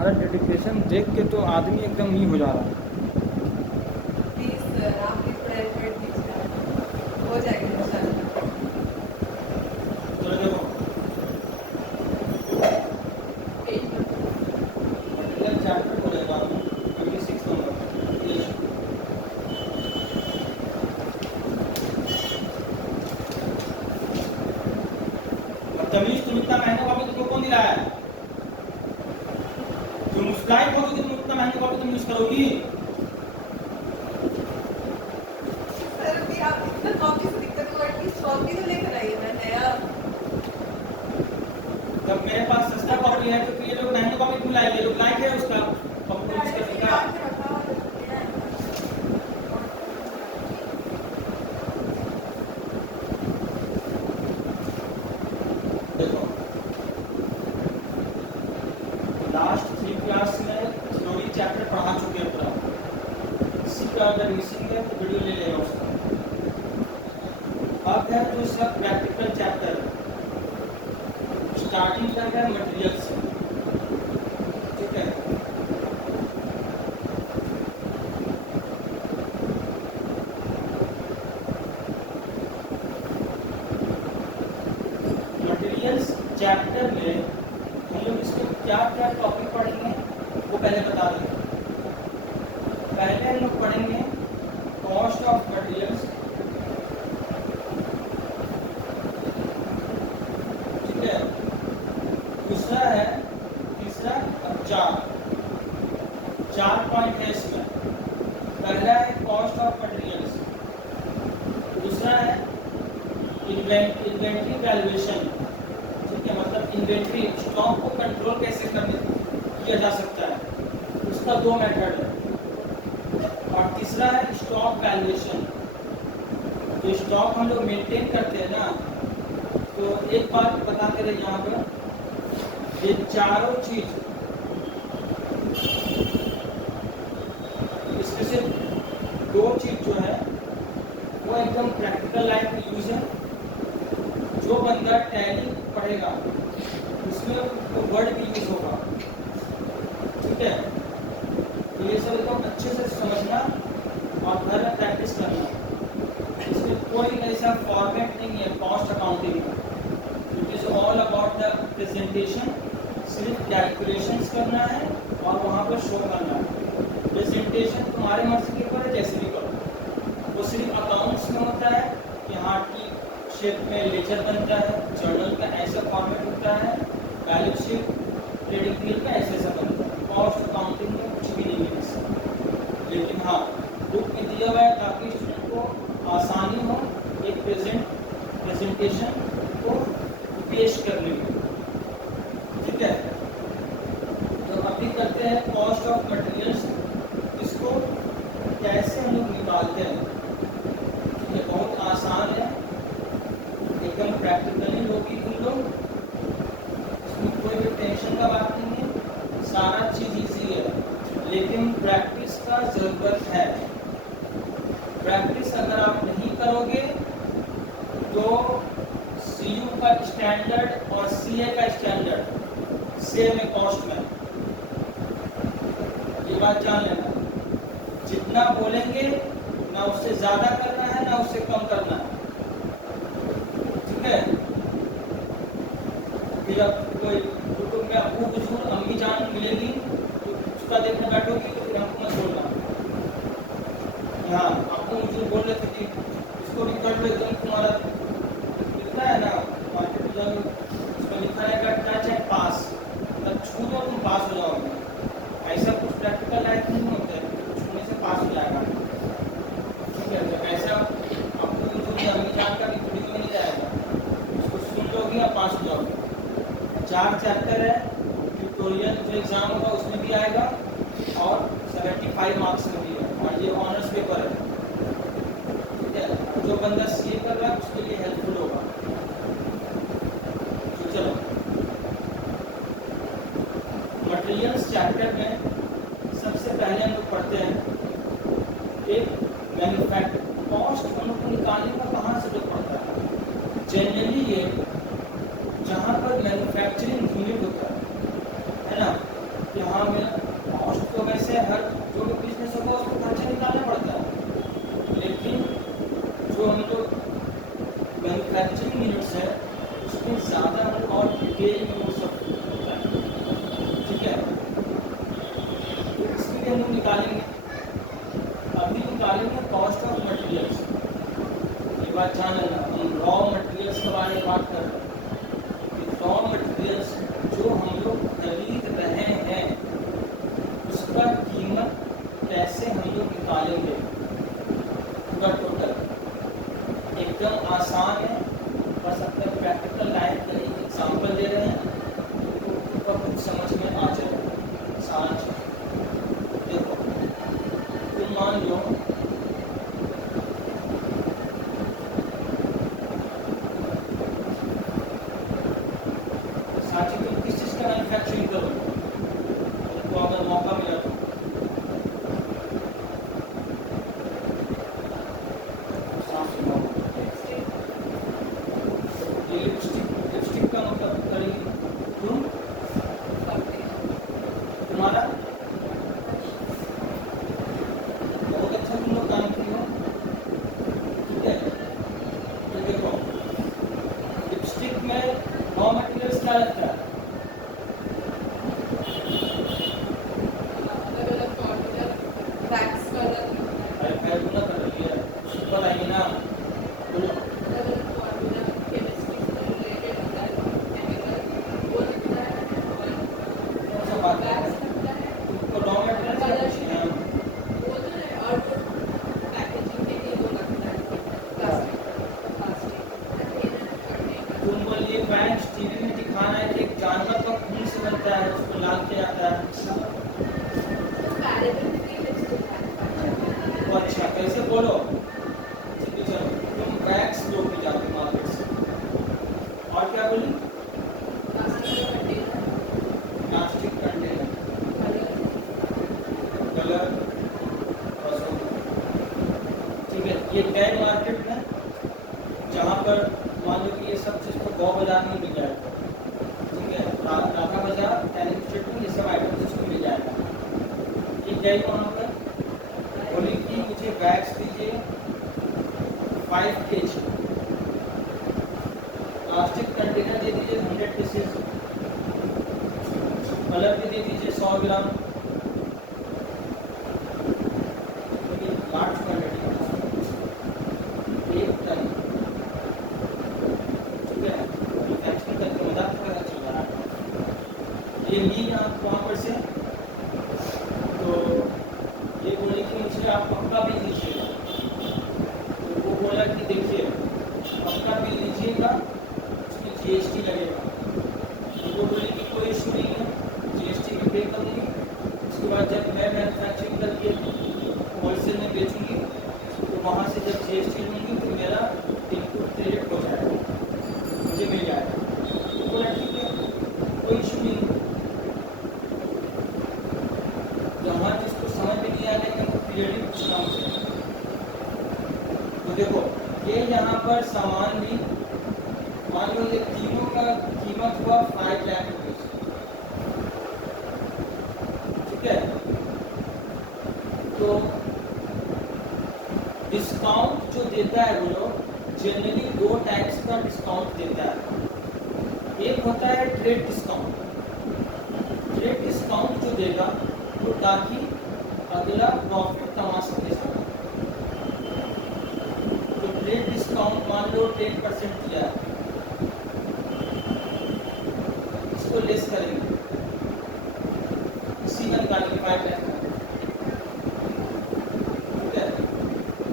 तुम्हारा डेडिकेशन देख के तो आदमी एकदम ही हो जा रहा है। प्लीज सर, आप भी थोड़ा एफर्ट कीजिए, हो जाएगा इंशाल्लाह। तो देखो मटेरियल चैप्टर बोलेगा 26 नंबर ये तमीज तुम इतना महंगा कॉपी तुमको कौन दिलाया है? तुम उस लायक हो कि तुम इतना महंगा कॉपी तुम यूज करोगी? सर अभी आप इतना कॉपी से दिक्कत हो, एटलीस्ट कॉपी तो लेकर आइए ना नया। जब मेरे पास सस्ता कॉपी है तो ये लोग महंगा कॉपी क्यों लाएंगे? लोग लायक है उसका कॉपी यूज करने का। देखो लास्ट 3 क्लास में थ्योरी चैप्टर पढ़ा चुके हैं पूरा। इसी का अगर मिसिंग है तो वीडियो ले लेगा उसका। अब है जो सब प्रैक्टिकल चैप्टर स्टार्टिंग कर है मटेरियल से, ठीक है। मटेरियल्स चैप्टर में हम लोग इसमें क्या क्या टॉपिक पढ़ेंगे वो पहले बता देंगे। पहले हम लोग पढ़ेंगे कॉस्ट ऑफ मटेरियल्स, ठीक है। दूसरा है तीसरा और चार पॉइंट है इसमें। पहला है कॉस्ट ऑफ मटेरियल्स, दूसरा है इन्वेंट्री वैल्यूएशन, ठीक है। मतलब इन्वेंट्री स्टॉक को कंट्रोल कैसे किया जा सकता है, उसका 2 मेथड है। और तीसरा है स्टॉक वैल्यूएशन। जो स्टॉक हम लोग मेंटेन करते हैं ना, तो एक बात बताते रहे यहाँ पर, ये चारों चीज इसमें से 2 चीज जो है वो एकदम प्रैक्टिकल लाइफ में यूज है। जो बंदा टैली पढ़ेगा उसमें वो वर्ड भी यूज होगा, ठीक है। तो ये सब एकदम अच्छे से समझना और घर में प्रैक्टिस करना। इसमें कोई ऐसा फॉर्मेट नहीं है कॉस्ट अकाउंटिंग में। It is all about the presentation. सिर्फ कैलकुलेशंस करना है और वहाँ पर शो करना है। प्रेजेंटेशन तुम्हारे मर्जी के ऊपर है, जैसे भी करो। वो सिर्फ अकाउंट्स में होता है कि हाँ की शेप में लेजर बनता है, जर्नल का ऐसा फॉर्मेट होता है, बैलेंस शीट ट्रेडिंग पीरियड का ऐसा बनता है। कॉस्ट अकाउंटिंग में कुछ भी नहीं है इससे। लेकिन हाँ बुक में दिया हुआ है ताकि स्टूडेंट को आसानी हो एक प्रेजेंटेशन को पेश करने में, ठीक है। तो अभी करते हैं कॉस्ट ऑफ मटेरियल्स। इसको कैसे हम लोग निकालते हैं, ये बहुत आसान है, एकदम प्रैक्टिकली होगी तुम लोग। इसमें कोई भी टेंशन का बात नहीं है, सारा चीज इजी है। लेकिन प्रैक्टिस का जरूरत है। प्रैक्टिस अगर आप नहीं करोगे तो सीयू का स्टैंडर्ड और सीए का स्टैंडर्ड सेम है कॉस्ट में, ये बात जान लेना। जितना बोलेंगे ना उससे ज्यादा करना है ना उससे कम करना है, ठीक है। फिर अब कोई यूट्यूब में अबू बुजुर्ग अम्मी जान मिलेगी तो उसका देखने बैठोगी तो फिर हमको मत बोलना। हाँ आपको मुझे बोल रहे थे कि इसको भी कर लो, एकदम तुम्हारा लिखता है ना मार्केट में जाओगे उसमें लिखा रहेगा टच एंड पास, मतलब छू दो तुम पास हो जाओगे। ऐसा कुछ प्रैक्टिकल लाइफ नहीं होता है, छूने से पास हो जाएगा, ठीक है। तो ऐसा आपको जो अम्मी जान का भी वीडियो नहीं जाएगा, उसको सुन लोगे और पास हो जाओगे। 4 चैप्टर है, ट्यूटोरियल जो एग्जाम होगा उसमें भी आएगा और 75 मार्क्स में भी है, और ये ऑनर्स पेपर है, ठीक है। जो बंदा सीए कर रहा है उसके लिए हेल्पफुल होगा। तो चलो मटेरियल्स चैप्टर में सबसे पहले हम लोग पढ़ते हैं एक मैन्युफैक्चर कॉस्ट। हम लोग को निकालने का कहाँ से जो पड़ता है, जनरली ये जहाँ पर मैन्युफैक्चरिंग यूनिट होता है ना, यहाँ यहाँ में कॉस्ट तो वैसे हर जो भी बिजनेस होगा उसको खर्चा निकालना पड़ता है, लेकिन जो हम लोग मैन्युफैक्चरिंग यूनिट्स है उसमें ज़्यादा हम लोग और डिटेल में वो सब होता है। ठीक है, तो इसलिए हम लोग निकालेंगे, अभी निकालेंगे कॉस्ट ऑफ मटेरियल्स। ये बात जान लेना, हम रॉ मटेरियल्स के बारे में बात कर रहे हैं कि रॉ मटेरियल्स जो हम लोग खरीद रहे हैं उसका कीमत कैसे हम लोग निकालेंगे, पूरा टोटल एकदम आसान है। बस अपने प्रैक्टिकल लाइफ का एक एग्जाम्पल दे रहे हैं तो ऊपर कुछ समझ में आ जाएगा सारा चीज। देखो तुम मान लो साची, तुम किस चीज़ का मैन्युफैक्चरिंग करोगे, तो अगर मौका मिला तो लिपस्टिक का मतलब करेंगे तुम, तुम्हारा बहुत अच्छा तुम लोग काम की हो। ठीक है, तो देखो लिपस्टिक में रॉ मटेरियल्स क्या लगता है, अरे खैर ना कर रही है बताइए ना, बोलो कौन सा बात है, तुमको रॉ मटेरियल्स क्या पूछे हैं? तुम बोलिए वैक्स टीवी में दिखाना है कि एक जानवर का खून से बनता है, उसको लाल किया जाता है। तो अच्छा कैसे बोलो, ठीक है चलो, तुम वैक्स लोगे जाके मार्केट से, और क्या बोली, प्लास्टिक कंटेनर, कलर, ठीक है। ये गए मार्केट में जहाँ पर मान लो कि ये सब चीज़ तो गौ बाजार में मिल जाएगा। ठीक है, राधा बाजार कैनिंग स्ट्रीट में ये सब आइटम इसको मिल जाएगा। ये गई वहाँ पर बोली कि मुझे वैक्स दीजिए 5 kg, प्लास्टिक कंटेनर दे दीजिए 100 पीसेस, कलर भी दे दीजिए 100 ग्राम, लार्ज क्वान्टिटी 1 टन। ठीक है, मैन्युफैक्चरिंग करके मजाक पता चल रहा है। ये ली आप वहाँ पर से, तो ये बोले कि मुझे आप पक्का बिल दीजिएगा, तो वो बोला कि देखिए पक्का बिल दीजिएगा, उसकी GST लगेगा। तो वो बोले कि कोई इशू नहीं है, GST भी पे करूँगी, उसके बाद जब मैं मैन्युफैक्चरिंग करके होलसेल में बेचूँगी तो वहाँ से जब GST लूँगी तो मेरा इनपुट क्रेडिट हो जाएगा, मुझे मिल जाएगा। तो बोला ठीक है कोई इशू नहीं। जहाँ जिसको समझ में नहीं आ रहा कि क्रिएटिव कुछ काम से, तो देखो ये यहाँ पर सामान भी मान लो ये तीनों का कीमत हुआ 5 लाख रुपये। ठीक है, तो डिस्काउंट जो देता है वो लोग जनरली 2 टाइप्स का डिस्काउंट देता है। एक होता है ट्रेड डिस्काउंट, ट्रेड डिस्काउंट जो देगा वो ताकि अगला प्रॉफिट कमा सके। तो ट्रेड डिस्काउंट मान लो 10% दिया है, इसको लेस करेंगे, इसी में निकालेंगे 5 लाख। ठीक है,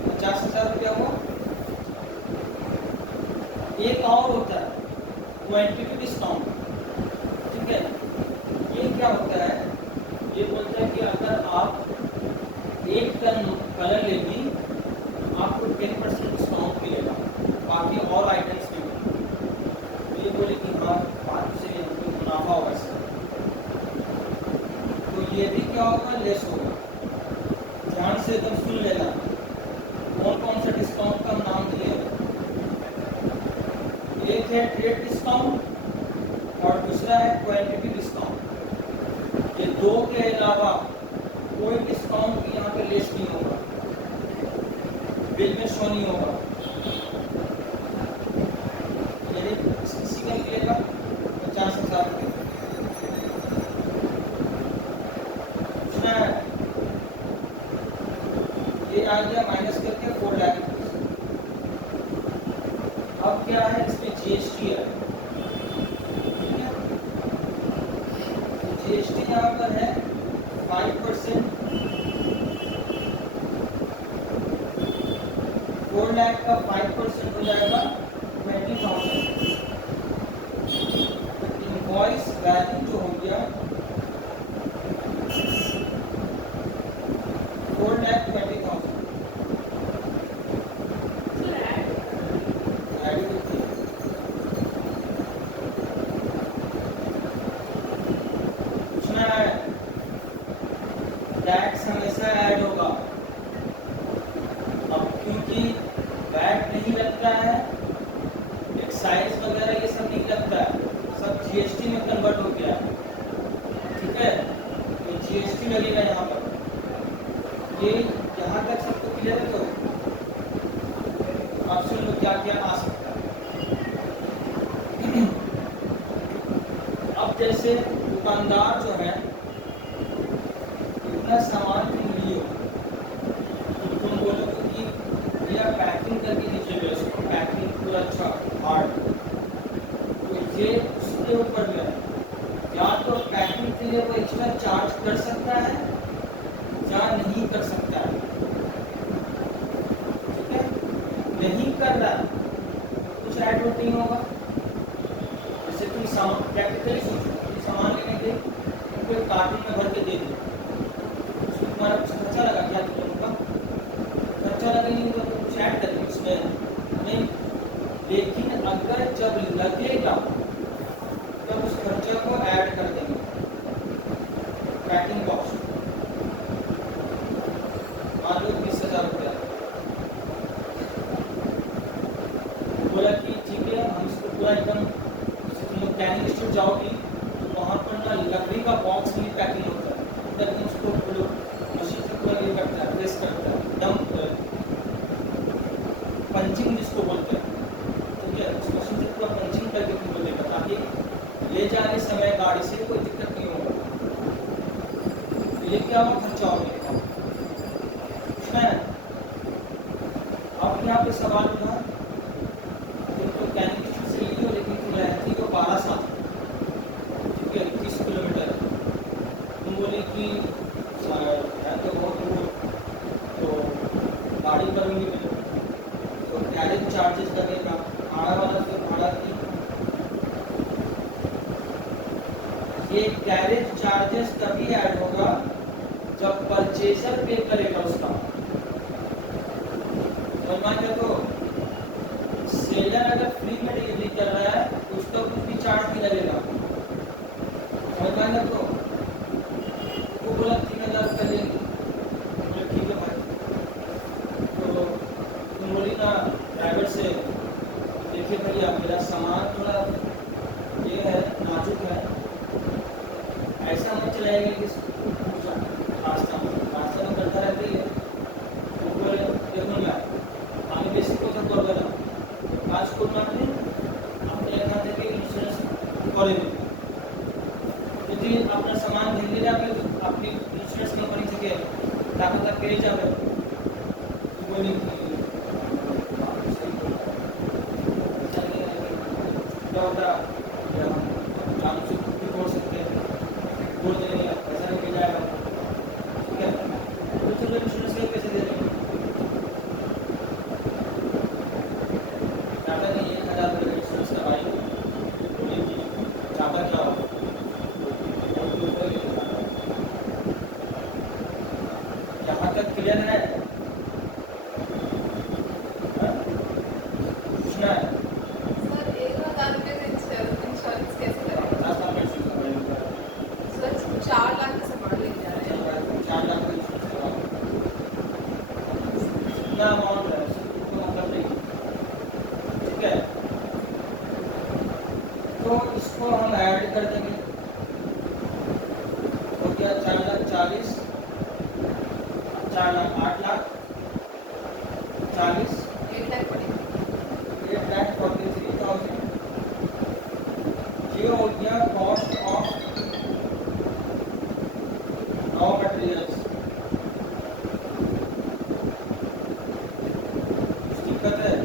50,000 रुपया हुआ। एक और होता है क्वांटिटी डिस्काउंट। ठीक है, ये क्या होता है, ये बोलता है कि अगर आप 1 टन कलर लेंगी आपको 10% डिस्काउंट मिलेगा, बाकी और आइटम्स में। तो ये बोले कि हाँ बात से हमको मुनाफा होगा इससे, तो ये भी क्या होगा, लेस होगा। ध्यान से एकदम सुन लेना कौन कौन सा डिस्काउंट का नाम दिए। एक है ट्रेड डिस्काउंट और दूसरा है क्वांटिटी डिस्काउंट। ये दो के अलावा कोई डिस्काउंट भी यहाँ पे लेस नहीं होगा, बिल में शो नहीं होगा। यदि किसी का मिलेगा 50,000 रुपये, सुना है? ये आ गया माइनस करके 4 लाख रुपये। अब क्या है, इसमें जीएसटी है, जीएसटी यहाँ पर है 5%। 4 लाख का 5% हो जाएगा 20,000। इनवॉइस वैल्यू जो हो गया 4,20,000। टैक्स हमेशा ऐड होगा। अब क्योंकि वैट नहीं लगता है, एक्साइज वगैरह ये सब नहीं लगता है, सब जीएसटी में कन्वर्ट हो गया है, ठीक है? तो जीएसटी लगेगा यहाँ पर। ये यहाँ तक सबको क्लियर है? तो आप सुन लो क्या क्या आ सकता है। अब जैसे दुकानदार जो है इतना सामान तुम लिए, तो तुम बोलोगे कि भैया पैकिंग करके दीजिएगा इसको, पैकिंग पूरा अच्छा हार्ड, तो ये उसके ऊपर में है। या तो पैकिंग के लिए वो एक्स्ट्रा चार्ज कर सकता है या नहीं कर सकता है, ठीक है? नहीं कर रहा है तो कुछ ऐड नहीं होगा। जैसे तुम सामान प्रैक्टिकली सोचो, तुम सामान लेने गए, तुमको एक कार्टून में भर के दे दो, तुम्हारा कुछ खर्चा लगा क्या? तुमका खर्चा लगा नहीं होगा तो कुछ ऐड करेंगे उसमें नहीं। लेकिन अगर जब लगेगा तब उस खर्चे को ऐड कर देंगे, पैकिंग कॉस्ट। मान लो 20,000 रुपया, बोला कि ठीक है हम इसको पूरा एकदम, तुम लोग कैनिंग स्टोर जाओगी तो वहाँ पर ना लकड़ी का बॉक्स में पैकिंग होता है, तब उसको मशीन से पूरा ये करता है, प्रेस करता है, दम पंचिंग जिसको बोलते हैं, ठीक है? उस मशीन से पूरा पंचिंग करके तुमको देगा, ताकि ले जाने समय गाड़ी से कोई दिक्कत नहीं होगा। ये क्या हुआ, खर्चा हो गया। अब यहाँ पे सवाल उठा, तुम तो कैनिंग स्टोर से ली हो लेकिन तुम रहती हो 12 साल, ठीक है, 30 किलोमीटर, तुम बोले कि तो बहुत दूर, तो गाड़ी करूँगी मैं, तो गैरेज चार्जेस लगेगा, भाड़ा वाला से भाड़ा की, ये गैरेज चार्जेस तभी ऐड होगा जब परचेजर पे करेगा उसका। और मान लो तो सेलर अगर फ्री में डिलीवरी कर रहा है तो उसका कुछ भी चार्ज नहीं लगेगा। और मान लो तो वो बोला 3,000 रुपये देंगे, ठीक है भाई, तो तुम बोली ना ड्राइवर से, देखिए भैया मेरा सामान थोड़ा ये है, नाजुक है, ऐसा मत चलाएंगे कि रास्ता में करता रहती है, वो बोले देखो मैं আমি বেশি কথা করবে না, কাজ করবে আপনি, আপনি এখান থেকে ইন্স্যুরেন্স করে দেবেন। যদি আপনার সামান ভেঙে যাবে আপনি ইন্স্যুরেন্স কোম্পানি থেকে টাকাটা পেয়ে যাবেন। বলি क्या हम से भी बोल सकते हैं, बोल देंगे पैसा नहीं मिल जाएगा, ठीक है? तो चलो इंश्योरेंस के पैसे दे देंगे, ज़्यादा नहीं, 1,000 रुपये इंश्योरेंस करवाएंगे, बोलेंगे ज़्यादा क्या होगा, यहाँ तक क्लियर है? पूछना है? सर 1,000 रुपये से इंश्योरेंस कैसे करेंगे? 4 लाख का सामान लेके जा रहे हैं। 4 लाख का इंश्योरेंस करवाओ, कितना अमाउंट है उसको मतलब नहीं, ठीक है? तो इसको हम ऐड कर देंगे, और गया 4,40,000, 4,08,40,000, 8 लाख पड़ेगा। 8,43,000। ये हो गया कॉस्ट ऑफ रॉ मटेरियल्स। दिक्कत है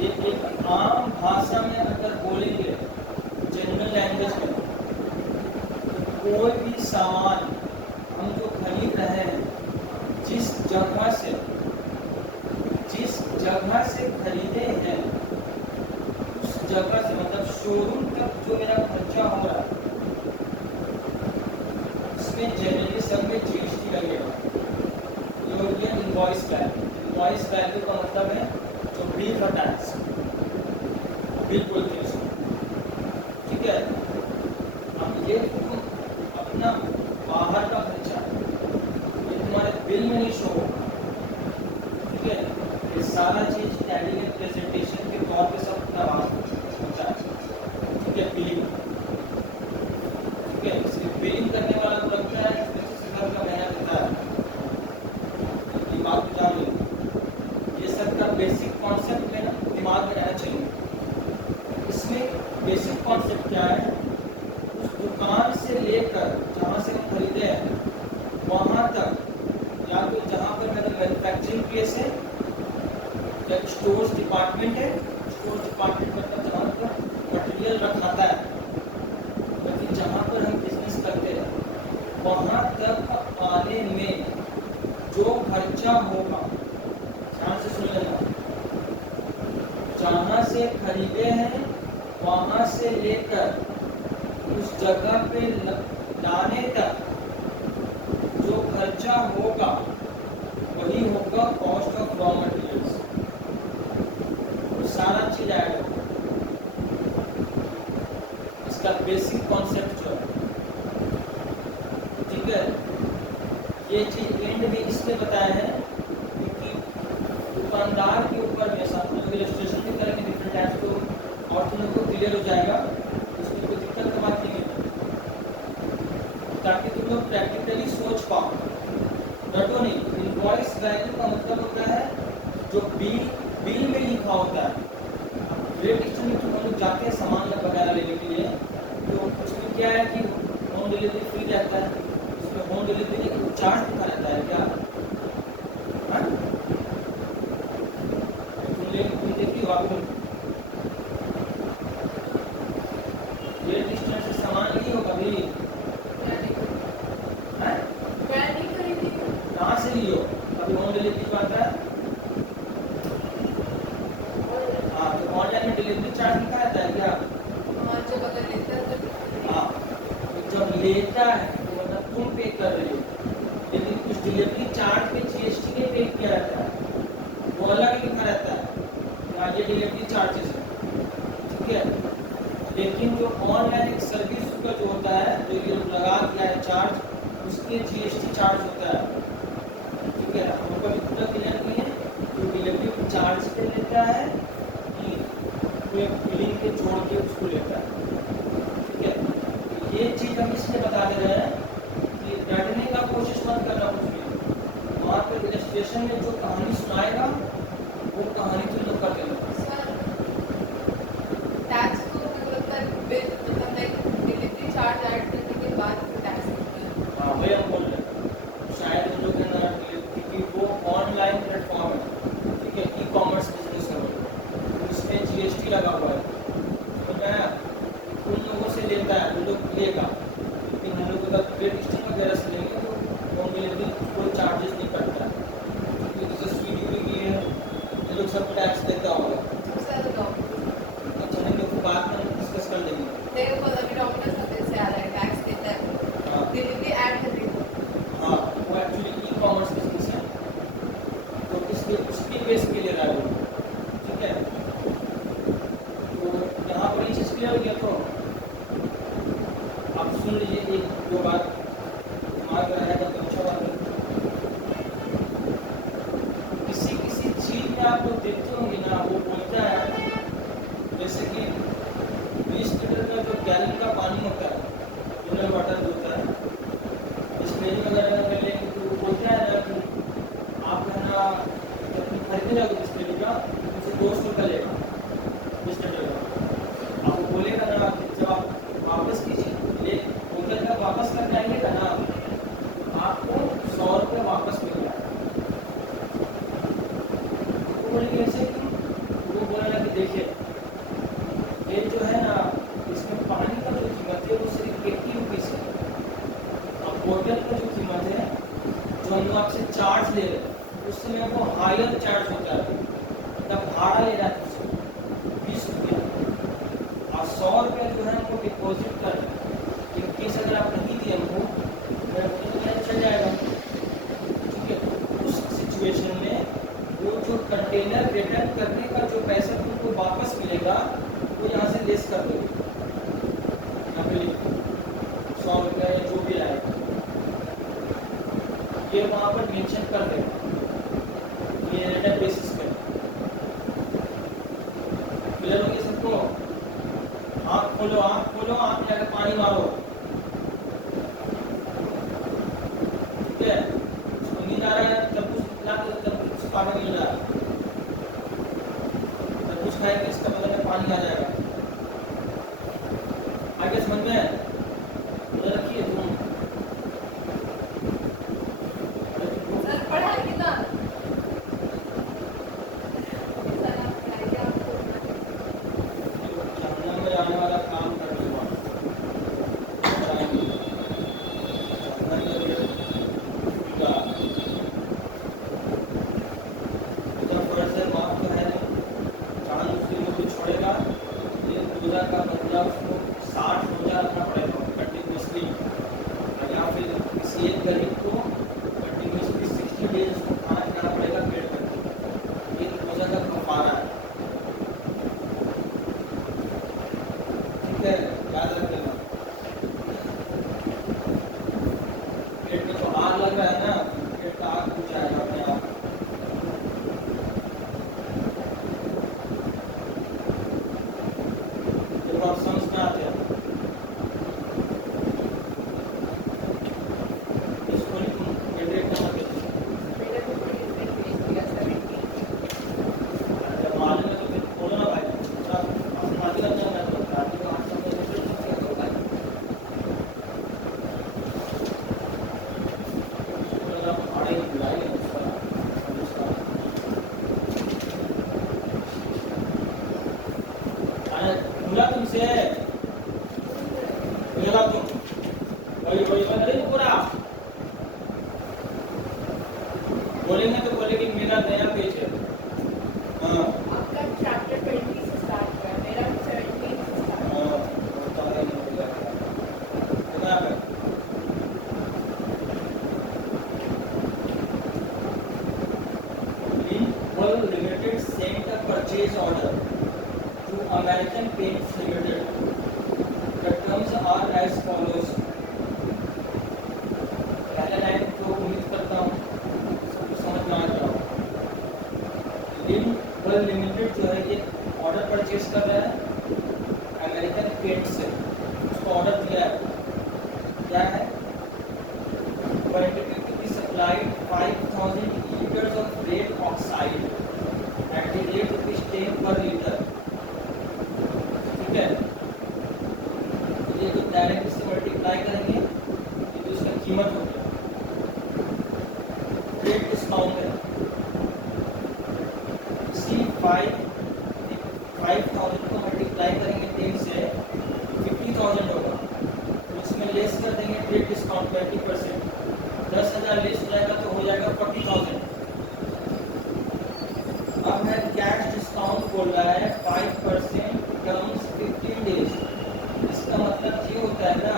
ये एक आम भाषा में अगर बोलेंगे, जनरल लैंग्वेज में, कोई भी सामान हम जो खरीद रहे हैं, जिस जगह से खरीदे हैं, उस जगह से मतलब शोरूम तक जो मेरा खर्चा हो रहा है, उसमें जनरली सब में जीएसटी लगेगा। ये हो गया इनवॉइस वैल्यू। इनवॉइस वैल्यू का मतलब है जो बिल का टैक्स, बिल बोलते हैं उसको, ठीक है। अब ये तुम अपना बाहर का खर्चा ये तुम्हारे बिल में नहीं शो होगा, ठीक है। ये सारा चीज टैली में प्रेजेंटेशन के तौर पे सब करवा होता है, ठीक है। बिलिंग, ठीक है। इसलिए बिलिंग करने वाला तो लगता है घर का मेहनत होता है, ये बात तो जान लो। ये सब का बेसिक कॉन्सेप्ट मेरा दिमाग में रहना चाहिए। इसमें बेसिक कॉन्सेप्ट क्या है, उस दुकान से लेकर जहाँ से हम खरीदे हैं वहाँ तक, या तो जहाँ पर मेरा मैन्युफैक्चरिंग प्लेस है या स्टोर्स डिपार्टमेंट है, स्टोर्स डिपार्टमेंट मतलब जहाँ पर मटेरियल रखाता है, या फिर जहाँ पर हम बिजनेस करते हैं, वहाँ तक आने में जो खर्चा होगा, ध्यान से सुन लेना, जहाँ से खरीदे हैं वहाँ से लेकर उस जगह पे लाने तक जो खर्चा होगा वही होगा कॉस्ट ऑफ रॉ मटेरियल्स। सारा चीज ऐड होगा। इसका बेसिक कॉन्सेप्ट जो है, ठीक है। ये चीज एंड में इसलिए बताया है क्योंकि दुकानदार के ऊपर में सब लोग इलस्ट्रेशन भी करेंगे डिफरेंट टाइप्स को, और तुम लोग को क्लियर हो जाएगा, उसमें कोई दिक्कत की बात नहीं है, ताकि तुम लोग प्रैक्टिकली सोच पाओ। डटो नहीं। इनवॉइस वैल्यू का मतलब होता है जो बिल में लिखा होता है। रेट लिस्ट में तुम लोग जाते हैं सामान वगैरह लेने के लिए, तो उसमें क्या है कि होम डिलीवरी फ्री रहता है, उसमें होम डिलीवरी का चार्ज लिखा रहता है क्या? हाँ? तुम देखिए आपको रेट लिस्ट में से सामान नहीं होगा भी, कहाँ से लियो? अभी होम डिलीवरी का आता है, हाँ, तो ऑनलाइन में डिलीवरी चार्ज लिखा रहता है क्या? हाँ, तो जब लेता है तो मतलब तुम पे कर रहे हो, लेकिन उस डिलीवरी चार्ज पे जीएसटी नहीं पे किया रहता है, वो अलग लिखा रहता है, हाँ ये डिलीवरी चार्जेस है, ठीक है। लेकिन जो ऑनलाइन एक सर्विस का जो होता है, जो ये लगा दिया है चार्ज, उसके जीएसटी चार्ज होता है, ठीक है। हमको अभी पूरा क्लियर नहीं है तो डिलीवरी चार्ज पे लेता है कि बिलिंग के जोड़ के उसको लेता है, ठीक है। ये चीज़ हम इसलिए बता दे रहे हैं कि डरने का कोशिश मत करना कुछ भी, वहाँ पर इलस्ट्रेशन में जो कहानी सुनाएगा वो कहानी तुम लोग कर देना। टैक्स को मतलब डिलीवरी चार्ज ऐड करने के बाद टैक्स लगता है। हाँ वही हम बोल रहे हैं, शायद हम लोग क्योंकि वो ऑनलाइन प्लेटफॉर्म है, ठीक है, ई कॉमर्स बिजनेस है, उसमें जीएसटी लगा हुआ है, समझ में आया? उन लोगों से लेता है, उन लोग लेगा, लेकिन हम लोग अगर ट्रेड लिस्टिंग वगैरह से लेंगे तो होम डिलीवरी कोई चार्जेस नहीं करता है, क्योंकि जैसे स्वीडी भी है, ये लोग सब टैक्स देता होगा। अच्छा नहीं लोग बाद में डिस्कस कर लेंगे। डिलीवरी ऐड कर देगा। हाँ वो एक्चुअली ई कॉमर्स बिजनेस है, तो इसके उसके बेस के लिए रहा है, ठीक है। तो यहाँ पर ये चीज़ क्लियर हो गया, तो आप सुन लीजिए एक दो बात दिमाग में रहेगा तो अच्छा बात है। किसी चीज़ में आप लोग देखते होंगे ना, वो बोलता है जैसे कि 20 लीटर का जो गैलन का पानी होता है, मटेरियल का जो कीमत है, जो हम लोग आपसे चार्ज ले रहे हैं, उस समय वो हायर चार्ज होता है। तब भाड़ा ले रहा है 20 रुपया, और 100 रुपया जो है हमको डिपॉजिट कर रहे हैं। इन केस अगर आप नहीं दिए हमको तो चल जाएगा। ठीक है, उस सिचुएशन में वो जो कंटेनर रिटर्न करने का जो पैसा तुमको वापस मिलेगा, वो यहाँ से लेस कर दोगे। यहाँ पे 100 रुपया या जो भी आएगा, ये वहाँ पर मेंशन कर देगा, ये रिटर्न बेसिस पे। क्लियर होगी सबको? आँख खोलो, आँख खोलो, आँख लगा पानी मारो। ठीक है, उसको नींद आ रहा है, तब कुछ पानी मिल रहा है, तब कुछ खाएंगे, इसका मतलब है पानी आ जाएगा। आगे समझ में उधर रखिए तुम। सर पढ़ाई कितना सर आप पढ़ाई क्या आपको जहन्नम में आने वाला काम करने वाला जहन्नम का फर्ज है, माफ तो है नहीं, चांद मुस्लिम को छोड़ेगा, ये रोजा का बदला उसको 60 रोजा रखना पड़ेगा कंटिन्यूसली, या फिर किसी एक गरीब को कंटिन्यूसली 60 डेज उसको खाना खिलाना पड़ेगा पेट भर। ये रोजा का कफारा है। ठीक है, याद रख लेना। पेट में तो आग लग रहा है ना, पेट का आग बुझ जाएगा अपने आप। जब आप समझ में आते हैं इसको नहीं, तुम मेडिटेट करना देते मेरे को इसमें फिनिश किया 17 जब मालूम है तो फिर बोलो ना भाई, आसमानी लग जाना तो रात को 8 समय मेडिटेट किया करो भाई। अगर आप भाड़े बुलाए उसका बोला तुमसे बोला तुम वही वही अरे पूरा बोलेंगे तो बोले कि मेरा नया पेज है। हाँ आपका चैप्टर 20 से स्टार्ट हुआ है, मेरा 17 से स्टार्ट हुआ हाँ, बता रहे हैं मुझे कितना है। Linkball Limited sent a purchase order to American Paints Limited. The terms are as follows. पहला लाइन तो उम्मीद करता हूँ सबको समझ में आ जाओ। लिंकबल लिमिटेड जो है ये ऑर्डर परचेज कर रहा है अमेरिकन पेंट से, उसको ऑर्डर दिया है। क्या है? quantity to be supplied 5000 liters of red oxide at the rate of 10 per liter। ठीक है, तो ये तो डायरेक्ट से मल्टीप्लाई करेंगे, ये तो इसका कीमत हो गया। रेट डिस्काउंट है, इसी 5000 को मल्टीप्लाई करेंगे 10 से 50,000 होगा, तो इसमें लेस कर देंगे रेट डिस्काउंट 20%। 10,000 लेस हो जाएगा तो हो जाएगा 40,000। अब है कैश डिस्काउंट बोल रहा है 5% टर्म्स 15 डेज। इसका मतलब ये होता है ना,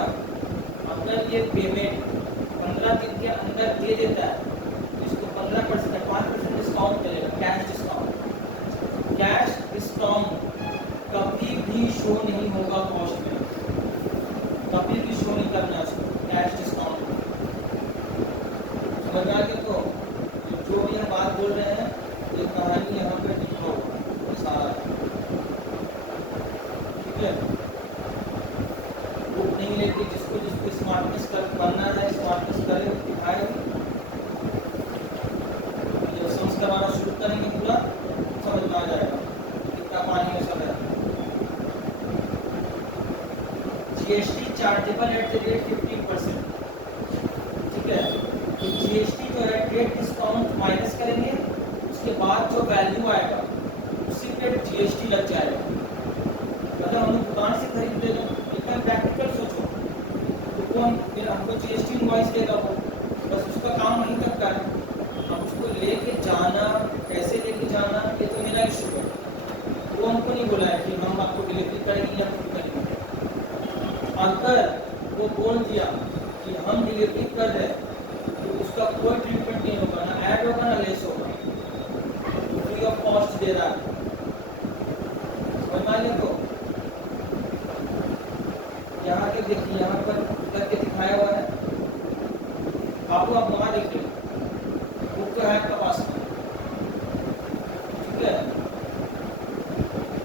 अगर ये पेमेंट 15 दिन के अंदर दे देता है तो इसको 15% 5% डिस्काउंट मिलेगा। कैश डिस्काउंट, कैश डिस्काउंट कभी भी शो नहीं होगा कॉस्ट में, कभी भी शो नहीं करना उसको कैश डिस्काउंट। समझ में आ गया? तो जो भी हम बात बोल रहे हैं ये कहानी यहाँ पे लिखा होगा सारा। ठीक है, बुक नहीं लेके जिसको स्मार्टनेस करना है स्मार्टनेस करे, दिखाए। जब समझ करवाना शुरू करेंगे पूरा समझ में आ जाएगा कितना पानी में सब है। GST chargeable at the rate 15%। ठीक है, तो जीएसटी जो है ट्रेड डिस्काउंट माइनस करेंगे, उसके बाद जो वैल्यू आएगा उसी पे जीएसटी लग जाएगा। अगर हम लोग दुकान से खरीद लेंगे, एकदम प्रैक्टिकल सोचो, तो कौन फिर हमको जीएसटी इनवॉइस देगा वो, बस उसका काम वहीं तक का है। अब उसको लेके जाना, कैसे लेके जाना, ये तो मेरा इशू है। वो हमको नहीं बोला है कि हम आपको डिलीवरी करेंगे या खुद करेंगे। अगर वो बोल दिया कि हम डिलीवरी कर रहे हैं तो उसका कोई ट्रीटमेंट नहीं होगा, ना ऐड होगा ना लेस होगा, फ्री ऑफ कॉस्ट दे रहा है। समझ में आ गया? तो यहाँ के देखिए, यहाँ पर करके दिखाया हुआ है आपको, आप वहाँ देखिए बुक तो है आपका पास में, ठीक है?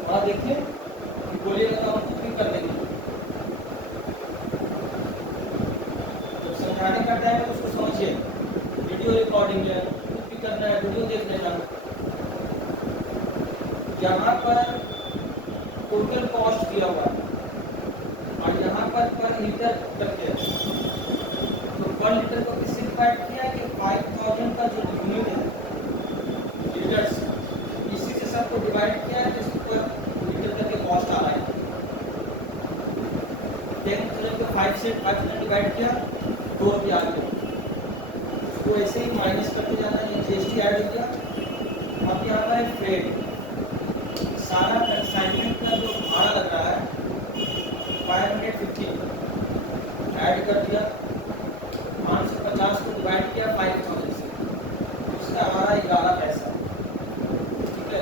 वहाँ देखिए, बोलिएगा तो हम बुक भी कर देंगे। तो समझाने का टाइम है, उसको समझिए। वीडियो रिकॉर्डिंग है, बुक भी करना है, वीडियो देख लेना। यहाँ पर टोटल कॉस्ट दिया हुआ है और यहाँ पर लीटर करके, तो पर लीटर को किससे डिवाइड किया कि 5000 का जो यूनिट है लीटर्स, इसी से सबको डिवाइड किया है, जिस पर लीटर करके कॉस्ट आ रहा है। 10,000 को 5 से 500 डिवाइड किया, 2 रुपये आ गए। उसको ऐसे ही माइनस करते जाना, ये जीएसटी ऐड हो गया। अब यहाँ पर है फ्रेट, सारा कंसाइनमेंट का जो भाड़ा लग रहा है 550 ऐड कर दिया, 550 को डिवाइड किया 5000 से, उसका हमारा 11 पैसा, ठीक है?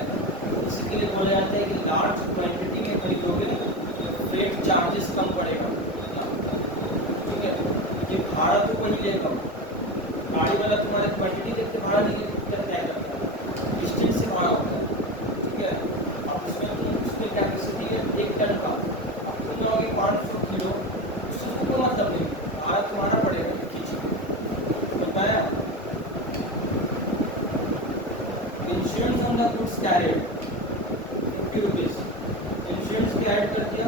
इसी के लिए बोला जाता है कि लार्ज क्वांटिटी में खरीदोगे तो फ्रेट चार्जेस कम पड़ेगा, ठीक है? ये भाड़ा तो वही लेगा, गाड़ी वाला तुम्हारे क्वांटिटी देख के भाड़ा नहीं तय करता है, डिस्टेंस से भाड़ा होता है, ठीक है? अब उसमें कैपेसिटी है 1 टन का, अब तुम लोगे 500 किलो, उससे कोई मतलब नहीं, भाड़ा तुम्हारा पड़ेगा। बताया insurance on the goods carried 50 rupees, insurance भी ऐड कर दिया,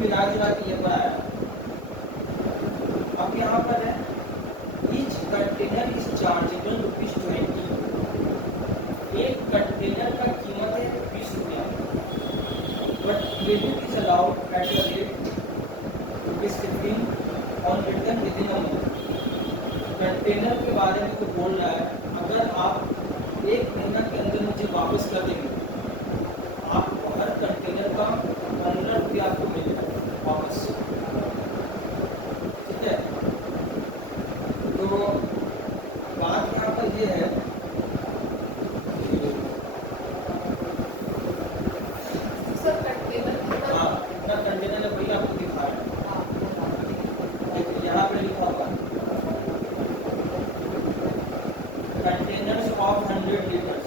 मिला जुला के ये पर आया। अब यहाँ पर है ईच कंटेनर इज चार्जेबल ₹20। एक कंटेनर का कीमत है ₹20, but credit is allowed at the rate ₹15 on return with in a month. Container के बारे में तो बोल रहा है, अगर आप 1 महीना के अंदर मुझे वापस कर देंगे, आपको हर कंटेनर का 15 रुपये आपको मिलेगा वापस, ठीक है? तो बात यहाँ पर ये है, सर कंटेनर कितना? हाँ कितना कंटेनर है वही आपको दिखा रहा है, देखिए यहाँ पे लिखा हुआ है कंटेनर्स ऑफ 100 लीटर्स,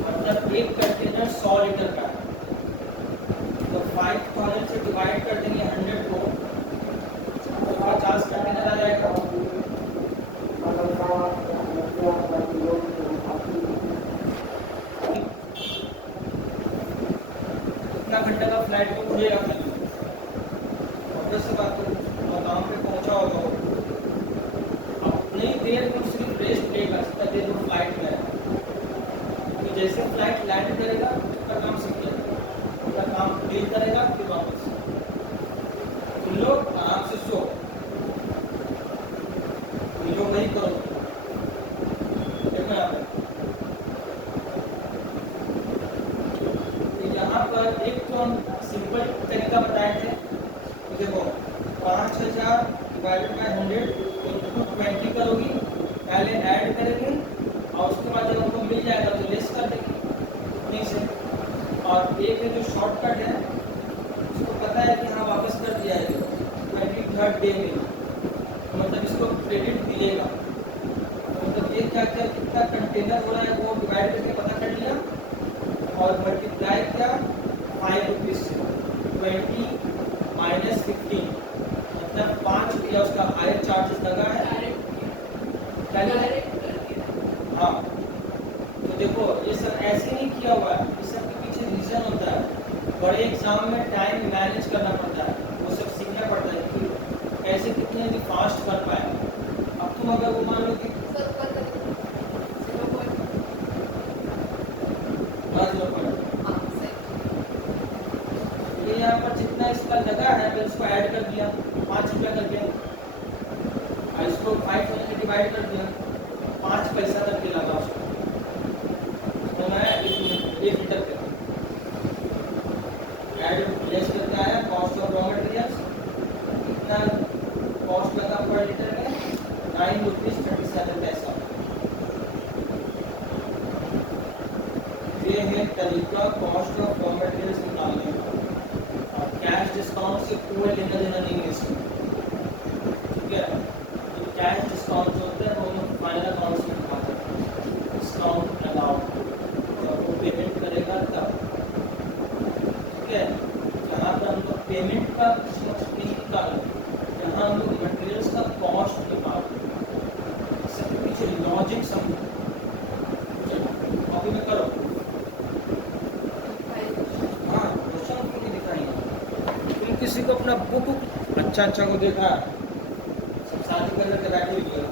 मतलब एक कंटेनर 100 लीटर का है, तो 5000 से डिवाइड कर देंगे 100 को, तो 50 कंटेनर आ जाएगा। कितना घंटे का फ्लाइट को खुलेगा फिर, ऑब्वियस सी बात है, मकाम पे पहुंचा होगा वो, अपनी देर में सिर्फ रेस्ट लेगा जितना देर वो फ्लाइट में है, तो जैसे फ्लाइट लैंड करेगा उसका काम सीख जाएगा, उसका काम डील करेगा, फिर वापस तुम लोग आराम से सो, तुम लोग नहीं करो। देखो यहाँ पे, तो यहाँ पर एक तो हम सिंपल तरीका बताए थे, तो देखो 5000 डिवाइडेड बाय 100 इंटू 20 करोगी, पहले ऐड करेंगे और उसके बाद जब हमको मिल जाएगा तो लेस कर देंगे उतनी से। और एक है जो शॉर्टकट है, उसको पता है कि हाँ वापस कर दिया है 23rd डे में, तो मतलब इसको क्रेडिट मिलेगा, तो मतलब ये क्या क्या कितना कंटेनर हो रहा है वो डिवाइड करके पता कर लिया और मल्टीप्लाई किया 5 रुपीज से, 20 माइनस 15, मतलब 5 रुपया उसका हायर चार्जेस लगा है। हाँ तो देखो ये सब ऐसे नहीं किया हुआ है, इस सब के पीछे रीजन होता है, बड़े एग्जाम में टाइम मैनेज करना पड़ता है, वो सब सीखना पड़ता है कि कैसे कितने भी फास्ट कर पाए। अब तुम अगर वो मान लो कि ये यहाँ पर जितना इसका लगा है मैंने उसको ऐड कर दिया 5 रुपया करके, कितना कॉस्ट लगा पर लीटर में 9 रुपीज 37 पैसा। ये है तरीका कॉस्ट ऑफ रॉ मटेरियल्स निकालने का, और कैश डिस्काउंट से कोई लेना देना नहीं है इसमें, ठीक है। तो कैश डिस्काउंट जो होता है वो हम फाइनल अकाउंट में दिखाते हैं, डिस्काउंट लगाओ जब वो पेमेंट करेगा तब, ठीक है। जहाँ पर हम लोग पेमेंट का निकाल, जहाँ हम लोग मटेरियल्स का कॉस्ट निकाल, सब कुछ लॉजिक समझो। कॉपी में करो। हाँ, क्वेश्चन क्यों नहीं दिखाएंगे? फिर किसी को अपना बुक अच्छा को देखा, सब शादी कर करके बैठे हुए हैं,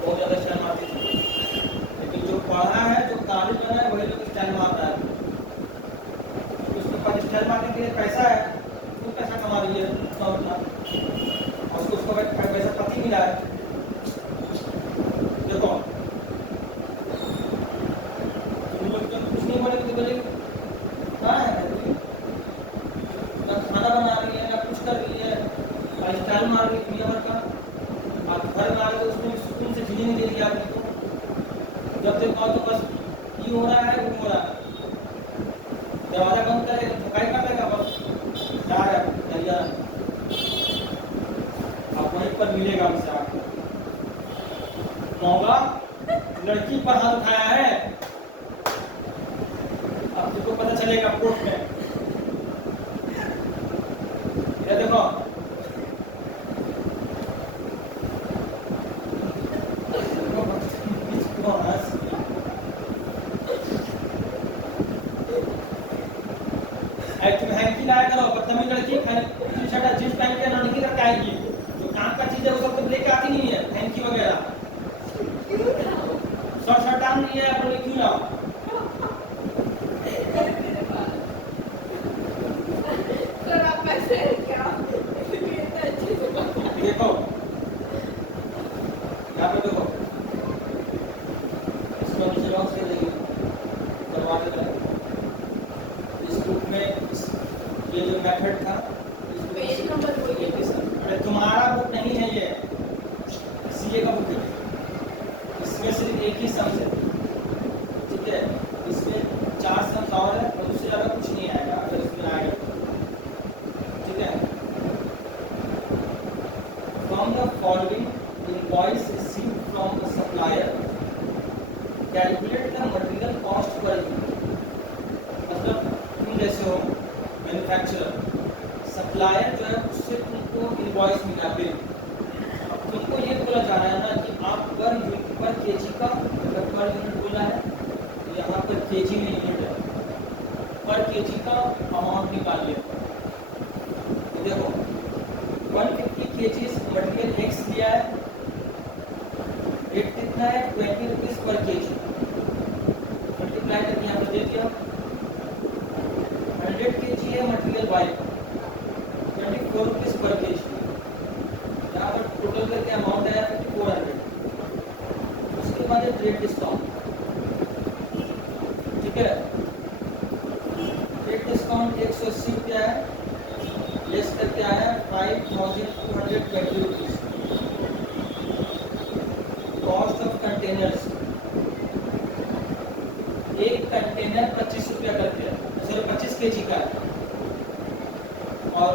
बहुत ज़्यादा शर्म आती थी, लेकिन जो पढ़ा है, जो तारीफ बना है, वही लोग स्टाइल मार रहा है। उसके पास स्टाइल मारने के लिए पैसा है, वो पैसा कमा रही है अपना, और उसको पैसा पति मिला है। देखो कुछ नहीं बोले तो बोले कहाँ है ना, खाना बना रही है ना कुछ कर रही है, और स्टाइल मार रही है दुनिया भर का, और घर में आ रहे तो उसमें सुकून से जीने नहीं दे रही आदमी को। जब देखो तो बस ये हो रहा है वो हो रहा है, दरवाजा बंद करे थकाई कर लेगा, बस जा रहा है दरिया, आप वहीं पर मिलेगा हमसे आपको। मौका लड़की पर हाथ उठाया है, अब तुमको पता चलेगा कोर्ट में। ये देखो तुम हैंकी लाया करो, बदतमीज लड़की टी-शर्ट जींस पहन के लड़की रख आएगी, जो काम का चीज है वो सब तो लेके आती नहीं है, हैंकी वगैरह शर्ट डाल रही है, बोले क्यों लाओ। देखो यहाँ पे देखो, इसको नीचे लॉक कर देंगे, करवा देते हैं। इस बुक में ये जो मेथड था, पेज नंबर बोलिए। अरे तुम्हारा बुक नहीं है ये, सीए का बुक है, इसमें सिर्फ एक ही सम है, ठीक है। इसमें 4 सम्स और है, और उससे ज़्यादा कुछ नहीं आएगा अगर इसमें आएगा, ठीक है। From the following invoice received from the supplier, calculate the material cost per unit। मतलब तुम जैसे हो मैन्युफैक्चरर, सप्लायर जो है उससे तुमको इनवॉइस मिला बिल, अब तुमको ये बोला जा रहा है ना कि आप पर केजी का, अगर पर यूनिट बोला है तो यहाँ पर केजी में यूनिट है, पर केजी का अमाउंट निकाल ले। तो देखो 150 kg मटेरियल एक्स लिया है, रेट कितना है 20 रुपीज पर केजी, मल्टीप्लाई करके यहाँ पर दे दिया। 100 kg है मटेरियल वाई, 24 रुपीज पर केजी, यहाँ पर टोटल करके अमाउंट आया 5400। उसके बाद है ट्रेड डिस्काउंट, ठीक है। ट्रेड डिस्काउंट 180 रुपया है, लेस करके आया 5220 रुपीज। कॉस्ट ऑफ कंटेनर्स, एक कंटेनर 25 रुपया करके, सॉरी 25 केजी का है, और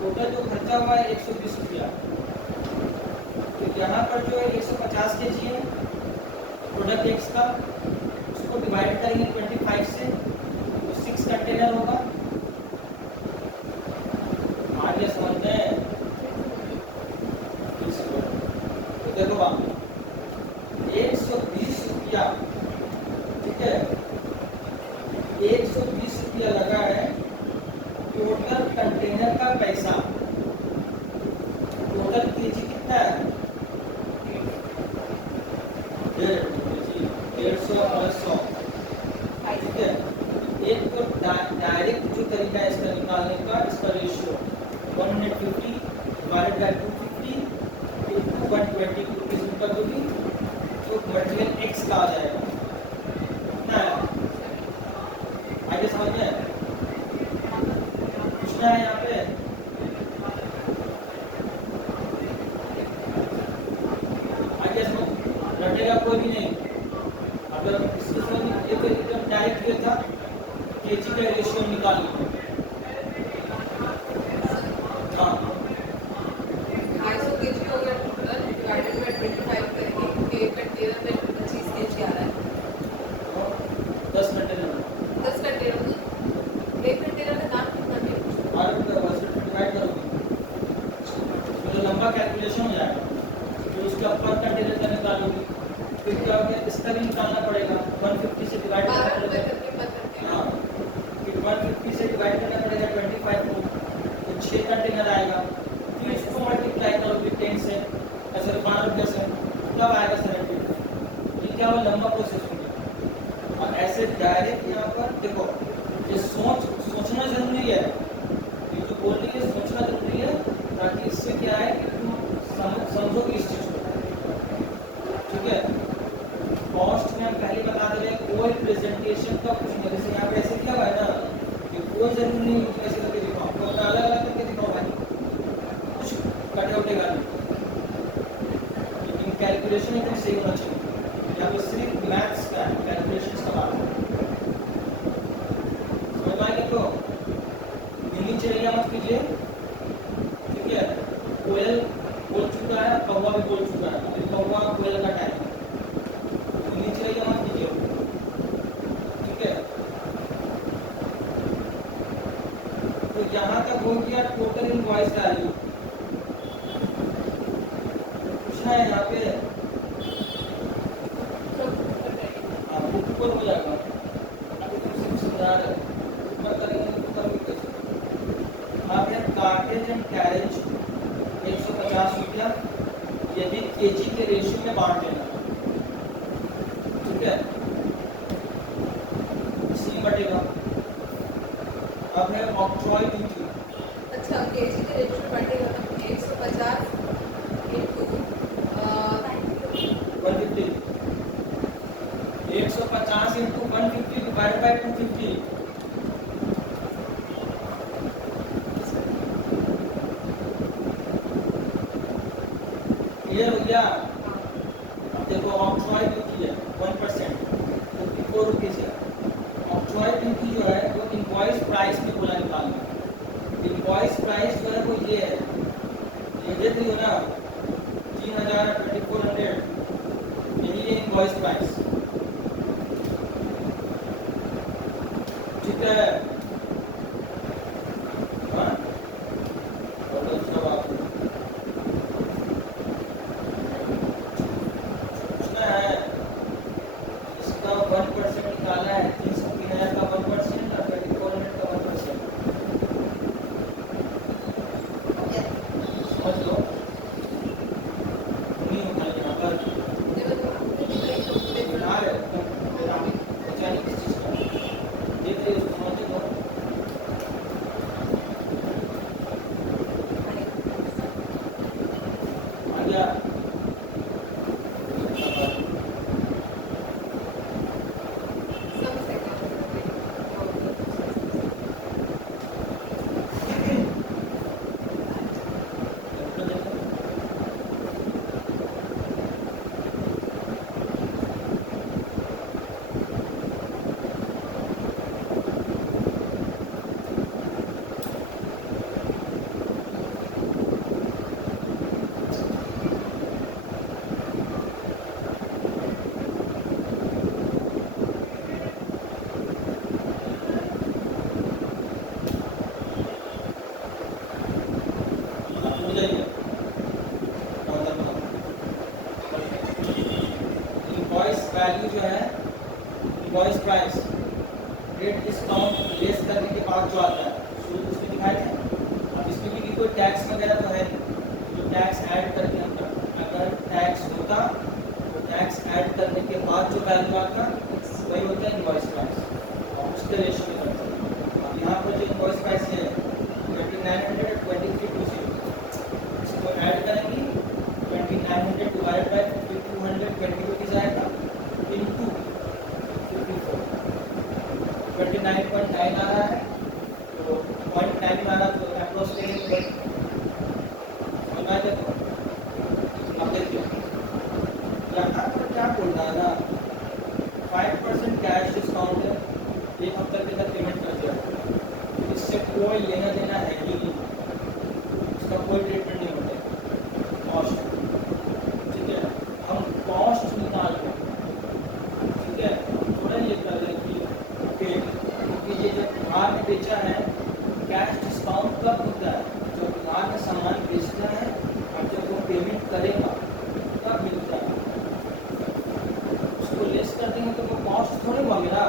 टोटल जो खर्चा हुआ है 120 रुपया। तो यहाँ पर जो है 150 केजी है प्रोडक्ट एक्स का, उसको डिवाइड करेंगे 25 से, तो 6 कंटेनर होगा। आगे समझते हैं, तो देखो आप 120 रुपया, ठीक है, 120 रुपया लगा है टोटल कंटेनर का पैसा। टोटल केजी कितना है 150 प्लस 100, ठीक है। एक तो डायरेक्ट जो तरीका है इसका निकालने का, इसका रेशियो 150 डिवाइडेड बाय 250 120 रुपीज कर दोगी तो मटेरियल एक्स का आ जाएगा, कितना है आगे समझ में। पूछना है यहाँ पे बढ़ेगा कोई भी नहीं। अगर इसके समझ में ये तो एकदम डायरेक्ट ये था केजी का रेशियो निकाल लो। हाँ 250 kg हो गया टोटल, डिवाइडेड बाय 25 करेंगे क्योंकि एक कंटेनर में 25 kg आ रहा है। तो 10 कंटेनर 10 कंटेनर, एक कंटेनर का दाम कितना है? और डिवाइड करोगे तो लंबा कैलकुलेशन हो जाएगा। फिर उसके अपर कंटेनर का निकालोगे, फिर क्या हो गया इसका भी निकालना पड़ेगा। 150 से डिवाइड करना 12 रुपए पड़ेगा। करके पर कंटेनर। हाँ फिर 150 से डिवाइड करना पड़ेगा 25 को, तो 6 कंटेनर आएगा। फिर इसको मल्टीप्लाई करोगे 10 से, ऐसे 12 रुपये से, तब आएगा 70। ये क्या वो लंबा प्रोसेस हो गया। और ऐसे डायरेक्ट यहाँ पर देखो, ये सोचना जरूरी है। ये जो बोल रही है सोचना जरूरी है, ताकि इससे क्या है कि तुम समझोगे इस चीज को। ठीक है, कॉस्ट में हम पहले बता दे रहे हैं, कोई प्रेजेंटेशन का कुछ नहीं। जैसे यहाँ पे ऐसे क्या हुआ है ना कि कोई जरूरी नहीं है ऐसे करके दिखाओ, तो अलग अलग करके दिखाओ भाई, कुछ कटे उठेगा नहीं, लेकिन कैलकुलेशन एकदम सही होना चाहिए। यहाँ पे सिर्फ मैथ्स का कैलकुलेशन का बात है। समझ में आएगा? तो नीली चिड़ैया मत कीजिए। ठीक है, कोयल बोल चुका है, कौवा भी बोल चुका है, अभी कौवा कोयल का टाइम है। नीली चिड़ैया मत कीजिए। ठीक है, तो यहाँ तक हो गया टोटल इनवॉइस वैल्यू। पूछना है यहाँ पे बुक पर हो जाएगा। अभी तो सिर्फ समझा रहे ऊपर करेंगे ऊपर भी कैसे। आप है कार्टेज एंड कैरेज 150 रुपया, यदि केजी के रेशियो में बांट देना। ठीक है, इसी बटेगा। अब है ऑक्ट्रॉय ड्यूटी। अच्छा केजी के रेट में बढ़ेगा तो 150 into 150, 150 into 150 divide by 250। Clear हो गया? अब देखो ऑक्ट्रॉय ड्यूटी है 1%, 54 रुपीज है। ऑक्ट्रॉय ड्यूटी जो है वो इनवॉइस प्राइस में बोला निकालना। इनवॉइस प्राइस जो है वो ये है, ये देख रही हो ना 3000 2400, यही है इनवॉइस प्राइस। ठीक है, हाँ और दूसरा बात पूछना है, इसका 1% निकाला है, 303,000 का 1% और 2400 का 1%। समझ लो नहीं होता यहाँ पर बना रहे बचाने किस चीज़ का देख रहे हो, समझ लो। आ गया इनवॉइस वैल्यू जो है, invoice price rate discount less करने के बाद जो आता है, शुरू में उसमें दिखाए थे। अब इसमें भी कोई टैक्स वगैरह तो है नहीं, जो टैक्स ऐड करके हम करते हैं। अगर टैक्स होता तो टैक्स ऐड करने के बाद जो वैल्यू आता वही होता है इनवॉइस प्राइस, और उसके रेशियो में करते हैं। अब यहाँ पर जो इनवॉइस प्राइस है 2923 इसको ऐड करेंगे, 2900 डिवाइड बाय 5220 रुपीज आएगा इनटू 54, 29.9 आ रहा है, तो 0.9 आ रहा, तो अप्रोच करेंगे। समझ में आया? अब देखिए यहाँ पर क्या बोल बेचना है और जब वो पेमेंट करेगा तब मिलता है। उसको लेस कर देंगे तो वो कॉस्ट थोड़ी मांगेगा।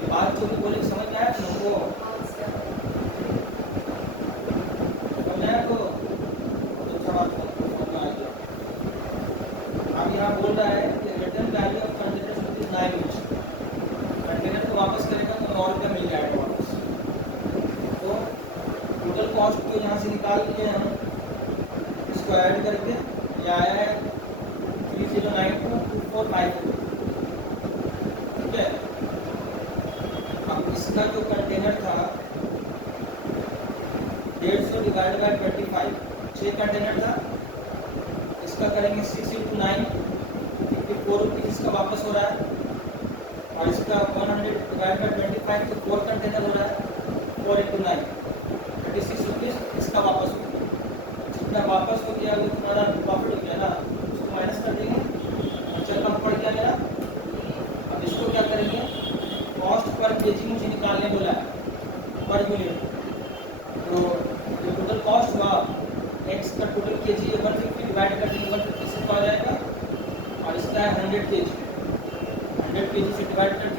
ये बात जो भी बोले समझ में आया तुमको? समझ में आया तो अच्छा बात समझ में आ गया। अब यहाँ बोल रहा है कि return value of container rupees 9 each. Container को वापस करेगा तो 9 रुपये मिल जाएगा वापस। तो टोटल कॉस्ट को यहाँ से निकाल लिए हम, इसको ऐड करके ये आया है 30922454। ठीक है। अब इसका जो कंटेनर था 150 डिवाइड बाय 25, 6 कंटेनर था। इसका करेंगे 6 × 9, 54 रुपीज़ इसका वापस हो रहा है। और इसका 100 डिवाइड बाय 25 तो 4 कंटेनर हो रहा है। 4 × 9 36 रुपीज़ इसका वापस हो गया। जितना वापस हो गया वो तुम्हारा प्रॉफिट हो गया ना, उसको माइनस कर देंगे। अच्छा कम पड़ गया मेरा। अब इसको क्या करेंगे, कॉस्ट पर केजी मुझे निकालने बोला है, पर यूनिट। तो जो टोटल कॉस्ट हुआ एक्स का टोटल केजी 150 डिवाइड कर देंगे 150 से आ जाएगा। और इसका है 100 केजी, 100 केजी से डिवाइड कर